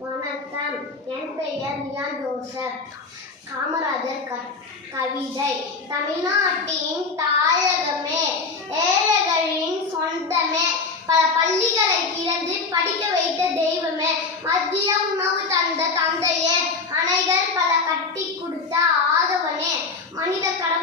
வணக்கம், என் பெயர் Leon Joseph. Kamarajar கவிதை. தமிழ்நாட்டின் தாயகமே, ஏழைகளின் சொந்தமே, பல பள்ளிகளை திறந்து படிக்க வைத்த தெய்வமே, மதிய உணவு தந்த தந்தையே, அணைகள் பல கட்டி கொடுத்த ஆதவனே, மனித கடவுள்